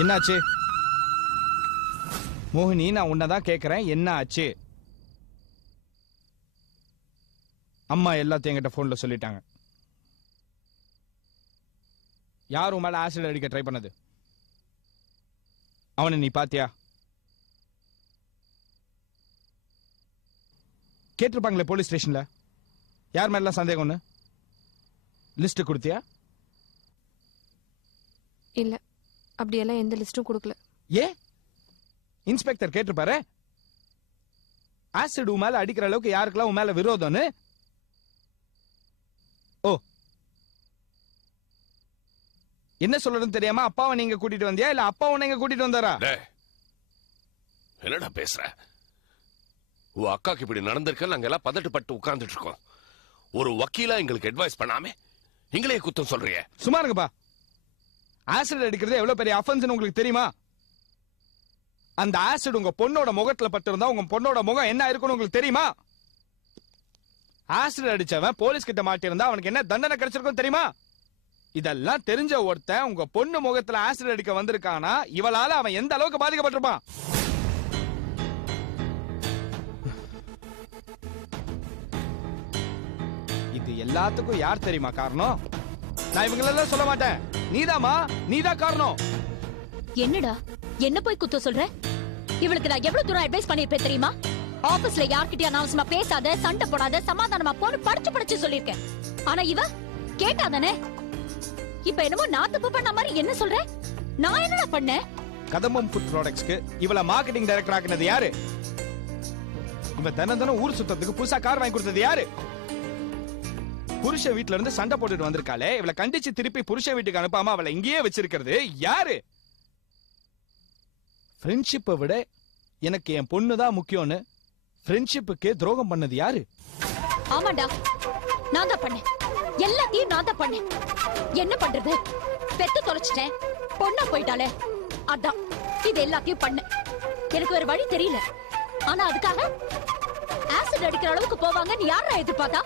என்னாச்சு மோகினி? நான் உன்னதான் கேக்குறேன், என்ன ஆச்சு? அம்மா எல்லாத்தையும் என்கிட்ட போன்ல சொல்லிட்டாங்க. யாரும் மேல ஆசிட் அடிக்க ட்ரை பண்ணது? அவனை நீ பாத்தியா? கேட்டிருப்பாங்களே போலீஸ் ஸ்டேஷன்ல, யார் மேல சந்தேகம்னு லிஸ்ட் கொடுத்தியா? இல்ல, அப்படியெல்லாம் எந்த லிஸ்டும் கொடுக்கல. ஏ இன்ஸ்பெக்டர் கேட்டிருப்பாரு, ஆசிட் மேல அடிக்கிற அளவுக்கு யாருக்கெல்லாம் உன் மேல விரோதம்னு. ஓ, என்ன சொல்றதுன்னு தெரியாம அப்பாவை நீங்க கூட்டிட்டு வந்தியா இல்ல அப்பா உன்னை இங்க கூட்டிட்டு வந்தாரா? என்னடா பேசுற? உன் அக்காக்கு இப்படி நடந்திருக்க நாங்க எல்லாம் பதட்டப்பட்டு உட்கார்ந்துட்டு இருக்கோம். ஒரு வக்கீலா எங்களுக்கு அட்வைஸ் பண்ணாம நீங்களே குத்தம் சொல்றீங்க. சும்மா இருங்கப்பா. ஆசிட் அடிக்கிறது எவ்வளவு பெரிய அஃபென்ஸ் உங்களுக்கு தெரியுமா? அந்த ஆசிட் உங்க பொண்ணோட முகத்துல பட்டிருந்தா உங்க பொண்ணோட முகம் என்ன இருக்குன்னு உங்களுக்கு தெரியுமா? ஆசிட் அடிச்சவன் போலீஸ் கிட்ட மாட்டிருந்தா அவனுக்கு என்ன தண்டனை கிடைச்சிருக்கும் தெரியுமா? இதெல்லாம் தெரிஞ்ச ஒருத்தன் உங்க பொண்ணு முகத்துல ஆசிட் அடிக்க வந்திருக்கானா, இவளால அவன் எந்த அளவுக்கு பாதிக்கப்பட்டிருப்பான்? இது எல்லாத்துக்கும் யார் தெரியுமா காரணம்? நான் இவங்களெல்லாம் சொல்ல மாட்டேன். நீதாமா, நீதான் காரணம். என்னடா என்ன போய் குத்த சொல்ற? இவளுக்கு நான் எவ்வளவு தூரம் அட்வைஸ் பண்ணிருப்பேன் தெரியுமா? ஆபீஸ்ல யார்கிட்டயும் அனாவசியமா பேசாத, சண்டை போடாத, சமாதானமா போன்னு படிச்சு சொல்லிருக்கேன். ஆனா இவ கேட்டாதானே. இப்ப என்னமோ நான் தப்பு பண்ண மாதிரி என்ன சொல்ற? நான் என்னடா பண்ணேன்? கதம்பம் ஃபுட் ப்ராடக்ட்ஸ்க்கு இவள மார்க்கெட்டிங் டைரக்டர் ஆக்குனது யாரு? இவ தினம் ஊர் சுத்தத்துக்கு புதுசா கார் வாங்கி கொடுத்தது யாரு? புருஷ வீட்ல இருந்து சண்டை போட்டுட்டு வந்திருக்காளே, இவளை கண்டிச்சு திருப்பி புருஷ வீட்டுக்கு அனுப்பாம அவளை இங்கேயே வச்சிருக்கிறது யாரு? ஃப்ரெண்ட்ஷிப்பை விட எனக்கு என் பொண்ணுதான் முக்கியம்னு ஃப்ரெண்ட்ஷிப்புக்கே துரோகம் பண்ணது யாரு? ஆமாண்டா, நான் தான் பண்ணேன். எல்லாத்தையும் நான் தான் பண்ணேன். என்ன பண்றது? பெத்து தொலைச்சிட்டேன், பொண்ணா போயிட்டாலே, அதான் இது எல்லாத்தையும் பண்ண. எனக்கு வேற வழி தெரியல. ஆனா அதுக்காக ஆசிட் அடிக்கிற அளவுக்கு போவாங்கன்னு யாரா எதிர்பார்த்தா?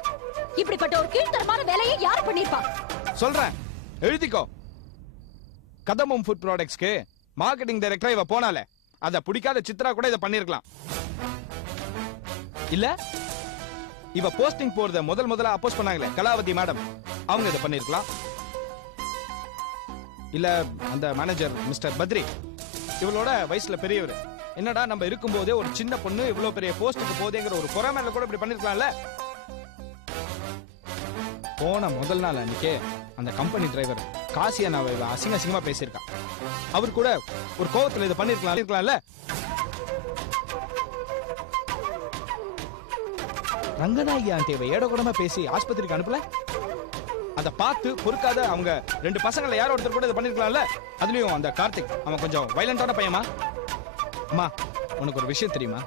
இப்படிப்பட்ட ஒரு கீழ்த்தரமான வேலையை யார் பண்ணிருப்பா? சொல்றேன், எழுதிக்கோ. கதம்பம் ஃபுட் ப்ராடக்ட்ஸ்க்கு மார்க்கெட்டிங் டைரக்டரா இவ போனாலே, அத பிடிக்காத சித்ரா கூட இத பண்ணிருக்கலாம். இல்ல இவ போஸ்டிங் போறத முதல்ல அப்போஸ் பண்ணாங்களே கலாவதி மேடம், அவங்க இத பண்ணிருக்கலாம். இல்ல அந்த மேனேஜர் மிஸ்டர் பத்ரி, இவளோட வயசுல பெரியவர், என்னடா நம்ம இருக்கும்போதே ஒரு சின்ன பொண்ணு இவ்வளவு பெரிய போஸ்டுக்கு போதேங்கிற ஒரு பொறாமையில கூட இப்படி பண்ணிருக்கலாம்ல. போன முதல் நாள் அன்னைக்கே அந்த கம்பெனி டிரைவர் காசியானாவை அசிங்கமா பேசியிருக்கா. அவர் கூட ஒரு கோவத்துல இதை பண்ணிருக்கலாம்ல. ரங்கநாயகி ஆண்டியை ஏட கூடமா பேசி ஆஸ்பத்திரிக்கு அனுப்பல. அதை பார்த்து பொறுக்காத அவங்க ரெண்டு பசங்களை யாரோ ஒருத்தர் கூட இதை பண்ணிருக்கலாம்ல. அதுலயும் அந்த கார்த்திக், அவன் கொஞ்சம் வைலண்டான பையமா. அம்மா, உனக்கு ஒரு விஷயம் தெரியுமா?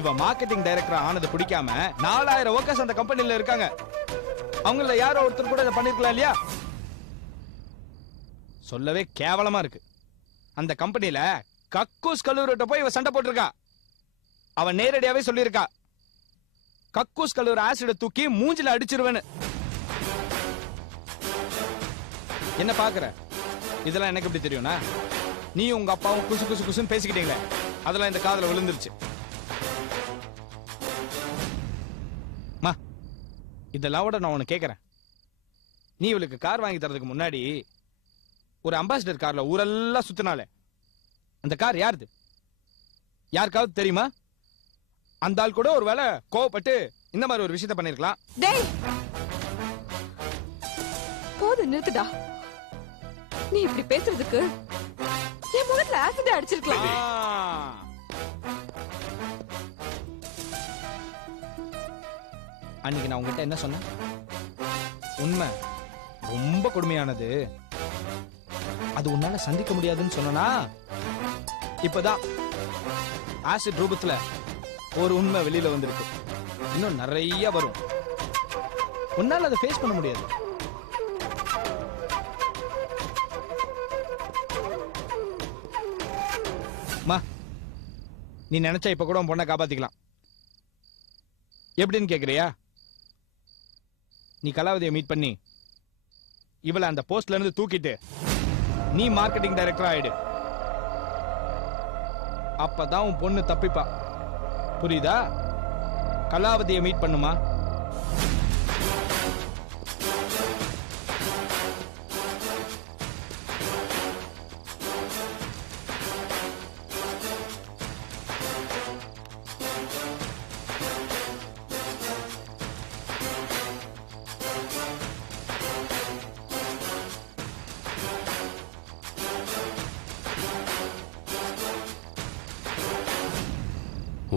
இவ மார்க்கெட்டிங் டைரக்டர் ஆனது பிடிக்காம 4000 ஒர்க்கர்ஸ் அந்த கம்பெனில இருக்காங்க. அவங்கள யாரோ ஒருத்தர் கூட இதை பண்ணிருக்கலாம் இல்லையா? சொல்லவே கேவலமா இருக்கு. அந்த கம்பெனில கக்கூஸ் கல்லூரிட்ட போய் இவ சண்டை போட்டிருக்கா. அவன் நேரடியாவே சொல்லியிருக்கா, கக்கூஸ் கல்லூரி ஆசிட தூக்கி மூஞ்சில அடிச்சிருவேன்னு. என்ன பாக்குற? இதெல்லாம் எனக்கு எப்படி தெரியும்னா, நீ உங்க அப்பாவும் குசு குசு குசுன்னு பேசிக்கிட்டீங்களே, அதெல்லாம் இந்த காதுல விழுந்துருச்சு. மா, இதெல்லாம் விட நான் உனக்கு கேட்கறேன். நீ இவளுக்கு கார் வாங்கி தரதுக்கு முன்னாடி ஒரு அம்பாசிடர் கார்ல ஊரெல்லாம் சுத்தினாலே, அந்த கார் யாருது? யாருக்காவது தெரியுமா? அந்த ஆள் கூட ஒரு வேளை கோவப்பட்டு இந்த மாதிரி ஒரு விஷயத்தை பண்ணிருக்கலாம். டேய், போதும் நிறுத்துடா. நீ இப்படி பேசுறதுக்கு என் முகத்துல ஆசிட் அடிச்சிருக்கலாம். அன்னைக்கு நான் உங்ககிட்ட என்ன சொன்னேன்? உண்மை ரொம்ப கொடுமையானது, அது உன்னால சந்திக்க முடியாதுன்னு சொன்னா, இப்பதான் ஆசிட் ரூபத்துல ஒரு உண்மை வெளியில வந்திருக்கு. இன்னும் நிறைய வரும். உன்னால அதை ஃபேஸ் பண்ண முடியாது. மா, நீ நினைச்சா இப்ப கூட உன் பொண்ணை காப்பாத்திக்கலாம். எப்படின்னு கேக்குறியா? நீ கலாவதியை மீட் பண்ணி இவளை அந்த போஸ்ட்ல இருந்து தூக்கிட்டு நீ மார்க்கெட்டிங் டைரக்டர் ஆயிடு. அப்பதான் உன் பொண்ணு தப்பிப்பா. புரியுதா? கலாவதியை மீட் பண்ணுமா.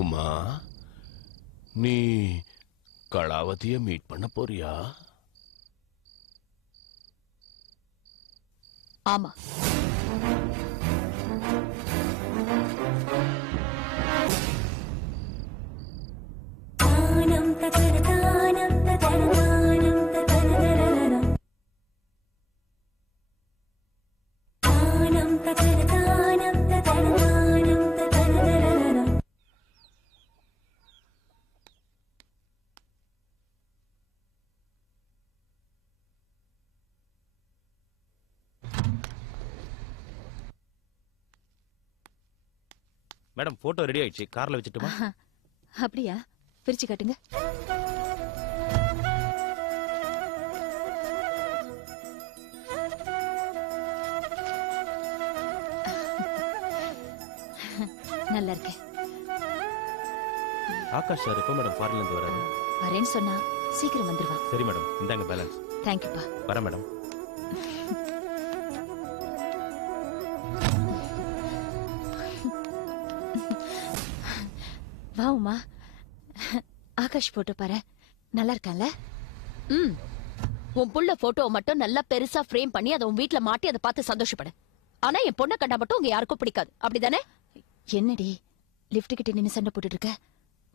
உமா, நீ கலாவதிய மீட் பண்ண போறியா? ஆமா. மேடம் போட்டோ ரெடி ஆயிடுச்சு, கார்ல வச்சுட்டுமா? அப்படியா? பிரிச்சு காட்டுங்க. நல்லா இருக்கேன். ஆகாஷ் சார் எப்போ மேடம் ஃபாரின்ல இருந்து வராரு? வரேன்னு சொன்னா சீக்கிரம் வந்துருவான். சரி மேடம், இந்தாங்க பேலன்ஸ். தேங்க்யூப்பா. வரேன் மேடம். வா உமா, ஆகாஷ் போட்டோ பாரு, நல்லா இருக்கான்ல? உன் புள்ள போட்டோ மட்டும் நல்லா பெருசா ஃப்ரேம் பண்ணி அதை உன் வீட்டுல மாட்டி அதை பார்த்து சந்தோஷப்படு. ஆனா என் பொண்ணை கண்டா மட்டும் உங்க யாருக்கும் பிடிக்காது, அப்படிதானே? என்னடி லிப்ட் கிட்ட நின்னு சண்டை போட்டுட்டு இருக்க?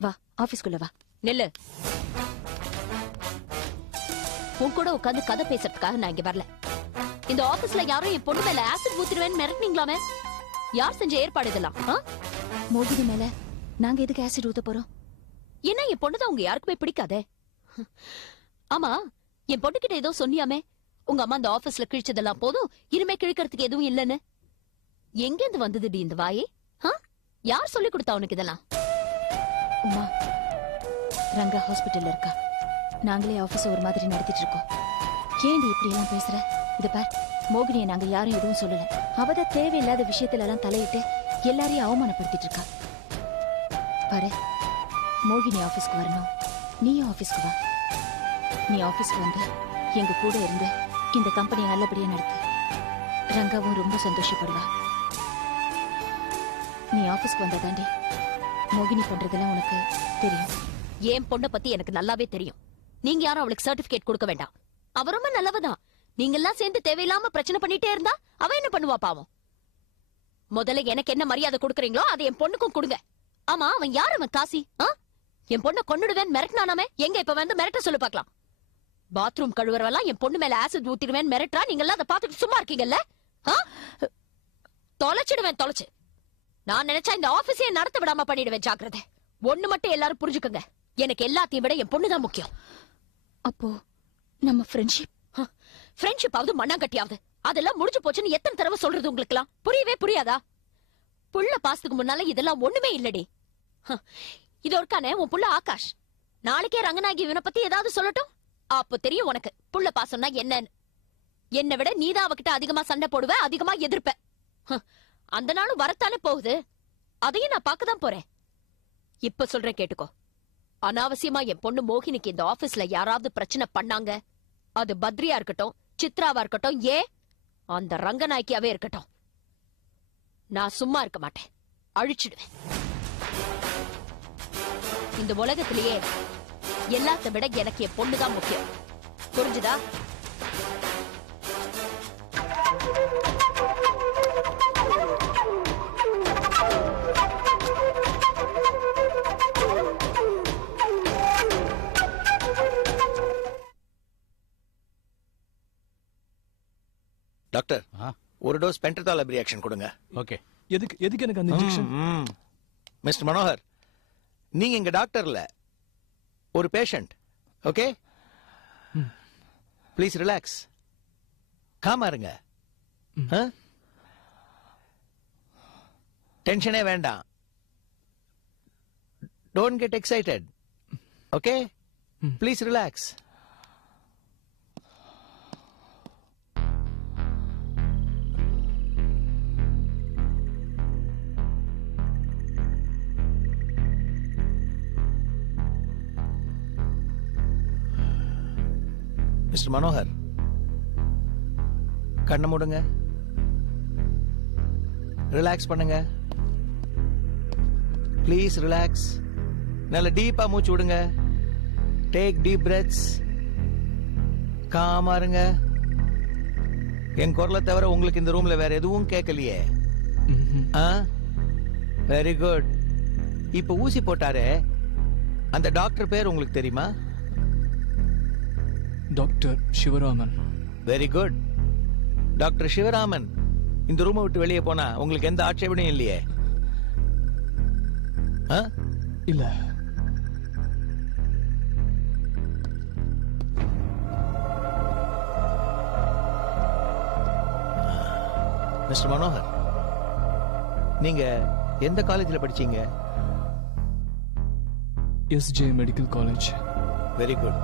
வா ஆபீஸ்க்குள்ள வா. நெல்லு. உன் கூட உட்காந்து கதை பேசுறதுக்காக நான் இங்க வரல. இந்த ஆபீஸ்ல யாரும் என் பொண்ணு மேல ஆசிட் ஊத்திடுவேன்னு மிரட்டினீங்களாமே, யார் செஞ்ச ஏற்பாடு இதெல்லாம்? மோகினி மேல நாங்க எதுக்கு ஆசிட் ஊத்த போறோம்? என்ன என் பொண்ணுதான் உங்க யாருக்குமே பிடிக்காதே. ஆமா, என் பொண்ணு கிட்ட ஏதோ சொன்னியாமே, உங்க அம்மா அந்த ஆபீஸ்ல கிழிச்சதெல்லாம் போதும், இனிமே கிழிக்கிறதுக்கு எதுவும் இல்லன்னு. எங்க இருந்து வந்ததுடி இந்த வாயே? யார் சொல்லி கொடுத்தா உனக்கு இதெல்லாம்? உமா, ரங்கா ஹாஸ்பிட்டல்ல இருக்கா. நாங்களே ஆபீஸ் ஒரு மாதிரி நடத்திட்டு இருக்கோம். ஏண்டி இப்படி எல்லாம் பேசுற? இது பார், மோகினியை நாங்க யாரும் எதுவும் சொல்லல. அவதான் தேவையில்லாத விஷயத்துல எல்லாம் தலையிட்டு எல்லாரையும் அவமானப்படுத்திட்டு இருக்கா. பாரு, மோகினி ஆபீஸ்க்கு வரணும், நீயும் ஆபீஸ்க்கு வா. நீ ஆபீஸ்க்கு வந்து எங்க கூட இருந்து இந்த கம்பெனியை நல்லபடியா நடத்து. ரங்காவும் ரொம்ப சந்தோஷப்படுவா. நீ ஆபீஸ்க்கு வந்தா தாண்டி மோகினி பண்றதெல்லாம் உனக்கு தெரியும். என் பொண்ணை பத்தி எனக்கு நல்லாவே தெரியும். நீங்க யாரும் அவளுக்கு சர்டிபிகேட் கொடுக்க வேண்டாம். அவ ரொம்ப நல்லவதான். நீங்க எல்லாம் சேர்ந்து தேவையில்லாம பிரச்சனை பண்ணிட்டே இருந்தா அவ என்ன பண்ணுவா பாவம்? முதல்ல எனக்கு என்ன மரியாதை கொடுக்கறீங்களோ அதை என் பொண்ணுக்கும் கொடுங்க. ஆமா, அவன் யார்? அவன் காசி? என் பொண்ணை கொன்னுடுவேன் மிரட்டினானாமே, எங்க இப்ப வந்து மிரட்ட சொல்லு பாக்கலாம். பாத்ரூம் கழுவுறவெல்லாம் என் பொண்ணு மேல ஆசிட் ஊத்திடுவேன் மிரட்டா. நீங்க எல்லாம் அதை பாத்துட்டு சும்மா இருக்கீங்கல்ல? தொலைச்சிடுவேன், தொலைச்சு. நான் நினைச்சா இந்த ஆபீஸையே நடத்த விடாம பண்ணிடுவேன். ஜாக்கிரதை. ஒண்ணு மட்டும் எல்லாரும் புரிஞ்சுக்கங்க, எனக்கு எல்லாத்தையும் விட என் பொண்ணுதான் முக்கியம். அப்போ நம்ம ஃப்ரெண்ட்ஷிப் ஆவது மண்ணாங்கட்டியாவது அதெல்லாம் முடிஞ்சு போச்சுன்னு எத்தனை தடவை சொல்றது உங்களுக்கு எல்லாம்? புரியவே புரியாதா? புள்ள பாசத்துக்கு முன்னால இதெல்லாம் ஒண்ணுமே இல்லடி. இது ஒருக்கானே உன் புள்ள ஆகாஷ். நாளைக்கே ரங்கநாயகி இவனை பத்தி ஏதாவது சொல்லட்டும், அப்போ தெரியும் உனக்கு புள்ள பாசம்னா என்னன்னு. என்னை விட நீதான் அவகிட்ட அதிகமா சண்டை போடுவ, அதிகமா எதிர்ப்ப. அந்த நாளும் வரத்தானே போகுது, அதையும் நான் பார்க்கதான் போறேன். இப்ப சொல்றேன் கேட்டுக்கோ. அனாவசியமா என் பொண்ணு மோகினிக்கு இந்த ஆபீஸ்ல யாராவது பிரச்சனை பண்ணாங்க, அது பத்ரியா இருக்கட்டும், சித்ராவா இருக்கட்டும், ஏன் அந்த ரங்கநாயக்கியாவே இருக்கட்டும், நான் சும்மா இருக்க மாட்டேன், அழிச்சிடுவேன். இந்த உலகத்திலேயே எல்லாத்த விட எனக்கு என் பொண்ணுதான் முக்கியம். புரிஞ்சுதா? டாக்டர், ஒரு டோஸ் பென்டதால் ரியாக்ஷன் கொடுங்க. ஓகே. எதுக்கு எனக்கு அந்த இன்ஜெக்ஷன்? மிஸ்டர் மனோகர், நீங்க எங்க டாக்டர்ல ஒரு பேஷண்ட். ஓகே, ப்ளீஸ் ரிலாக்ஸ், காமா இருங்க. டென்ஷனே வேண்டாம். Don't get excited. Okay? Please relax. Mr. Manohar, கண்ணை மூடுங்க. ரிலாக்ஸ் பண்ணுங்க. Please relax. நல்ல டீப்பா மூச்சு விடுங்க. Take deep breaths. காமா இருங்க. என் குரலை தவிர உங்களுக்கு இந்த ரூம்ல வேற எதுவும் கேட்கலையே. Very good. இப்ப ஊசி போட்டாரே அந்த டாக்டர் பேர் உங்களுக்கு தெரியுமா? Doctor Sivaraman. Very good. Doctor Sivaraman இந்த ரூமை விட்டு வெளியே போனா உங்களுக்கு எந்த ஆட்சேபனையும் இல்லையே? இல்ல. மிஸ்டர் மனோகர், நீங்க எந்த காலேஜ்ல படிச்சீங்க? SJ medical college. Very good.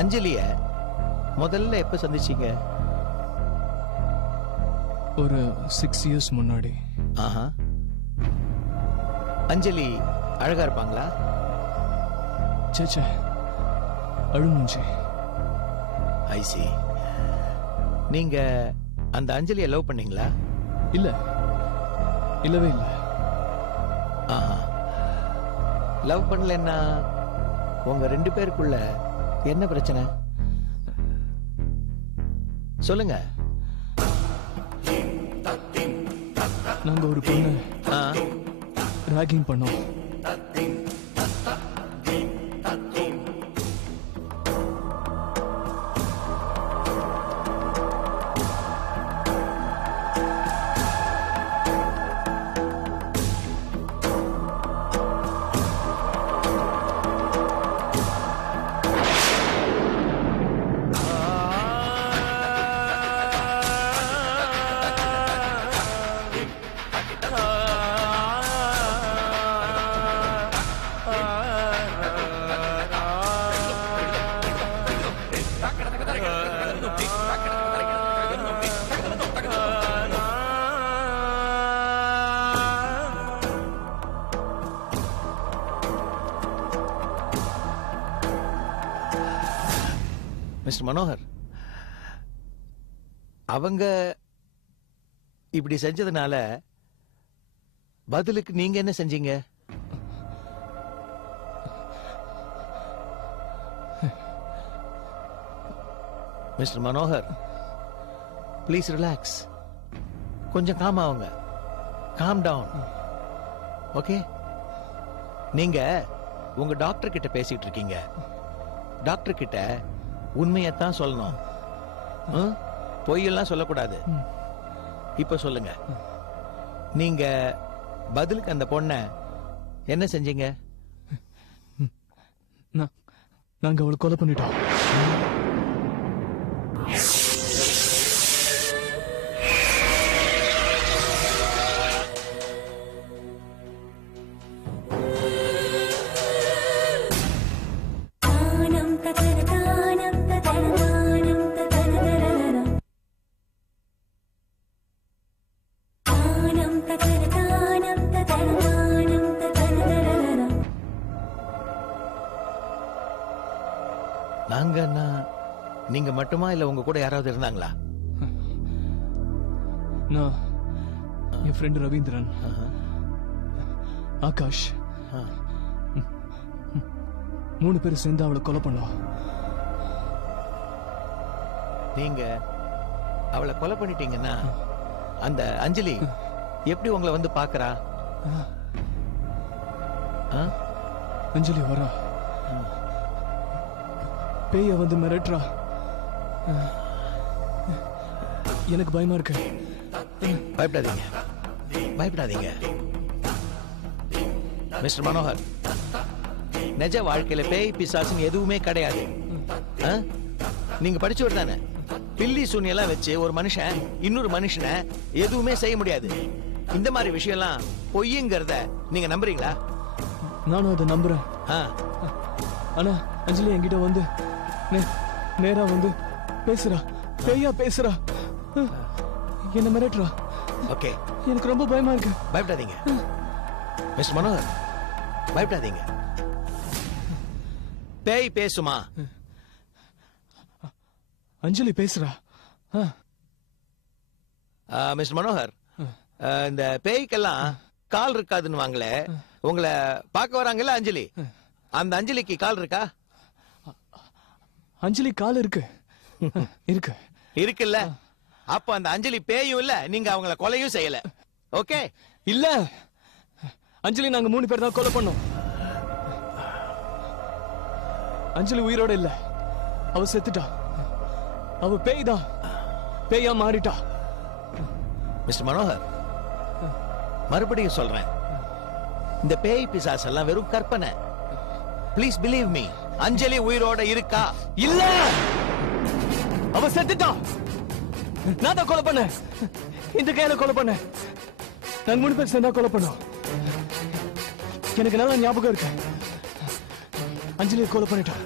அஞ்சலிய முதல்ல எப்ப சந்திச்சீங்க? ஒரு 6 years முன்னாடி. ஆஹா. அஞ்சலி அழகா இருப்பாங்களா? சேச்சே, அழுமூஞ்சி. ஐ சி. நீங்க அந்த அஞ்சலியை லவ் பண்ணீங்களா? இல்ல, இல்லவே இல்ல. ஆஹா. லவ் பண்ணலன்னா உங்க 2 பேருக்குள்ள என்ன பிரச்சனை? சொல்லுங்க. நாங்க ஒரு பொண்ணு ராகிங் பண்ணோம். மிஸ்டர் மனோகர், அவங்க இப்படி செஞ்சதுனால பதிலுக்கு நீங்க என்ன செஞ்சீங்க? Mister Manohar, please relax. கொஞ்சம் காம் ஆகுங்க. Calm down. ஓகே? நீங்க உங்க டாக்டர் கிட்ட பேசிட்டு இருக்கீங்க. டாக்டர் கிட்ட உண்மையத்தான் சொல்லணும். பொய்யெல்லாம் சொல்லக்கூடாது. இப்ப சொல்லுங்க, நீங்க பதிலுக்கு அந்த பொண்ண என்ன செஞ்சீங்க? நாங்க அவளை கொலை பண்ணிட்டோம். நாங்கன்னா நீங்க மட்டுமா இல்ல உங்க கூட யாராவது இருந்தாங்களா? நான், என் ஃப்ரெண்ட் ரவீந்திரன், ஆகாஷ், 3 பேர் சேர்ந்து அவளை கொலை பண்ணோம். நீங்க அவளை கொலை பண்ணிட்டீங்கன்னா அந்த அஞ்சலி எப்படி உங்களை வந்து பாக்குறா? அஞ்சலி வரா, பேய வந்து மிரட்டுறா. எனக்கு பயமா இருக்கு. பயப்படாதீங்க, பயப்படாதீங்க. மிஸ்டர் மனோகர், நிஜ வாழ்க்கையில பேய் பிசாசுன்னு எதுவுமே கிடையாது. நீங்க படிச்சவர் தானே? பில்லி சூனியெல்லாம் வச்சு ஒரு மனுஷன் இன்னொரு மனுஷனை எதுவுமே செய்ய முடியாது. இந்த மாதிரி விஷயம்லாம் பொய்யுங்கிறத நீங்க நம்புறீங்களா? நானும் அதை நம்புறேன். ஆ, ஆனா அஞ்சலி என்கிட்ட வந்து நேரா வந்து பேசுறா, பேயா பேசுறா, என்ன மிரட்டுறா. ஓகே, எனக்கு ரொம்ப பயமா இருக்கு. பயப்படாதீங்க மிஸ்டர் மனோகர், பயப்படாதீங்க. பேய் பேசுமா? அஞ்சலி பேசுறா. மிஸ்டர் மனோகர், இந்த பேய்க்கெல்லாம் கால் இருக்காதுன்னு வாங்களே, உங்களை பார்க்க வராங்கல்ல அஞ்சலி, அந்த அஞ்சலிக்கு கால் இருக்கா? அஞ்சலி கால் இருக்கு. இருக்கு இருக்குல்ல, அப்ப அந்த அஞ்சலி பேயும் இல்ல, நீங்க அவங்கள கொலையும் செய்யல. ஓகே இல்ல, அஞ்சலி நாங்க 3 பேர் தான் கொலை பண்ணோம். அஞ்சலி உயிரோட இல்ல, அவ செத்துட்டா. அவ பேய் தான், பேயா மாறிட்டா. மிஸ்டர் மனோகர், மறுபடியும் சொல்றேன், இந்த பேய் பிசாசு எல்லாம் வெறும் கற்பனை. ப்ளீஸ் பிலீவ் மீ, அஞ்சலி உயிரோட இருக்கா? இல்ல, அவ செத்துட்டா. நான் தான் கொலை பண்ணேன், இந்த கையில கொலை பண்ணேன். நாங்க 3 பேர் சேர்ந்தா கொலை பண்ணோம். எனக்கு நல்லா ஞாபகம் இருக்கு. அஞ்சலியை கொலை பண்ணிட்டோம்,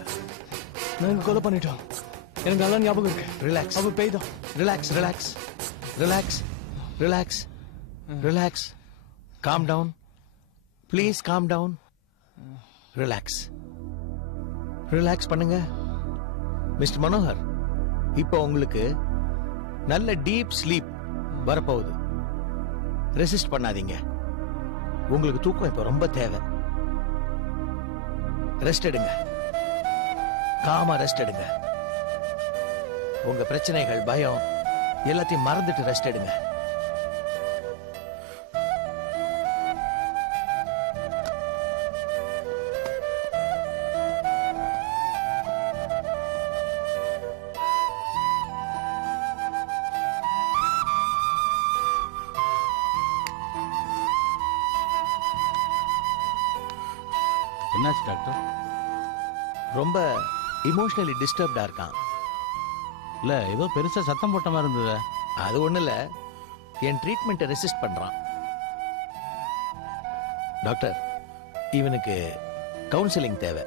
நாங்க கொலை பண்ணிட்டோம். எனக்கு நல்லா ஞாபகம் இருக்கு. ரிலாக்ஸ், அவ பேய் தான். Relax relax relax relax relax. Calm down please, calm down. Relax relax பண்ணுங்க. மிஸ்டர் மனோகர், இப்போ உங்களுக்கு நல்ல டீப் ஸ்லீப் வரப்போகுது. ரெசிஸ்ட் பண்ணாதீங்க. உங்களுக்கு தூக்கம் இப்போ ரொம்ப தேவை. ரெஸ்ட் எடுங்க, காமா ரெஸ்ட் எடுங்க. உங்க பிரச்சனைகள், பயம் எல்லாத்தையும் மறந்துட்டு ரெஸ்ட் எடுங்க. என்னாச்சு டாக்டர்? ரொம்ப இமோஷனலி டிஸ்டர்ப்டா இருக்கான். இல்ல ஏதோ பெருசா சத்தம் போட்ட மாதிரி இருந்தது. அது ஒண்ணு இல்ல, என் ட்ரீட்மெண்ட்டை ரெசிஸ்ட் பண்றான். டாக்டர், இவனுக்கு கவுன்சிலிங் தேவை.